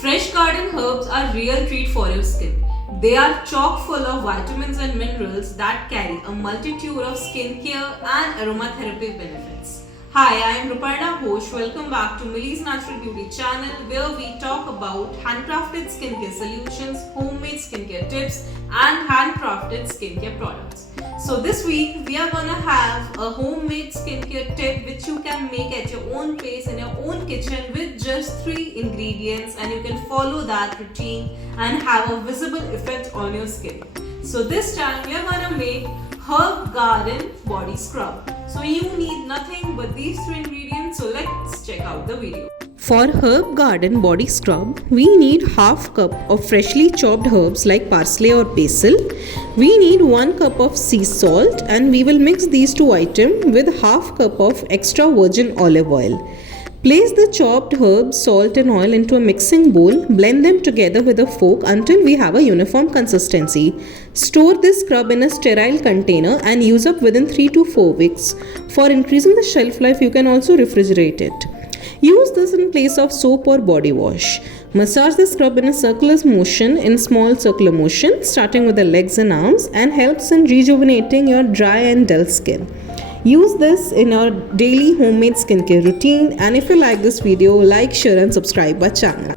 Fresh garden herbs are a real treat for your skin. They are chock full of vitamins and minerals that carry a multitude of skincare and aromatherapy benefits. Hi, I am Ruparna Ghosh. Welcome back to Millies Natural Beauty channel where we talk about handcrafted skincare solutions, homemade skincare tips and handcrafted skincare products. So this week we are gonna have a homemade skincare tip which you can make at your own pace in your own kitchen with just 3 ingredients, and you can follow that routine and have a visible effect on your skin. So this time we are gonna make herb garden body scrub. So you need nothing but these 3 ingredients. So let's check out the video. For herb garden body scrub, we need half cup of freshly chopped herbs like parsley or basil. We need 1 cup of sea salt, and we will mix these 2 items with half cup of extra virgin olive oil. Place the chopped herbs, salt and oil into a mixing bowl. Blend them together with a fork until we have a uniform consistency. Store this scrub in a sterile container and use up within 3 to 4 weeks. For increasing the shelf life, you can also refrigerate it. Use this in place of soap or body wash. Massage the scrub in a small circular motion, starting with the legs and arms, and helps in rejuvenating your dry and dull skin. Use this in your daily homemade skincare routine, and if you like this video, like, share and subscribe our channel.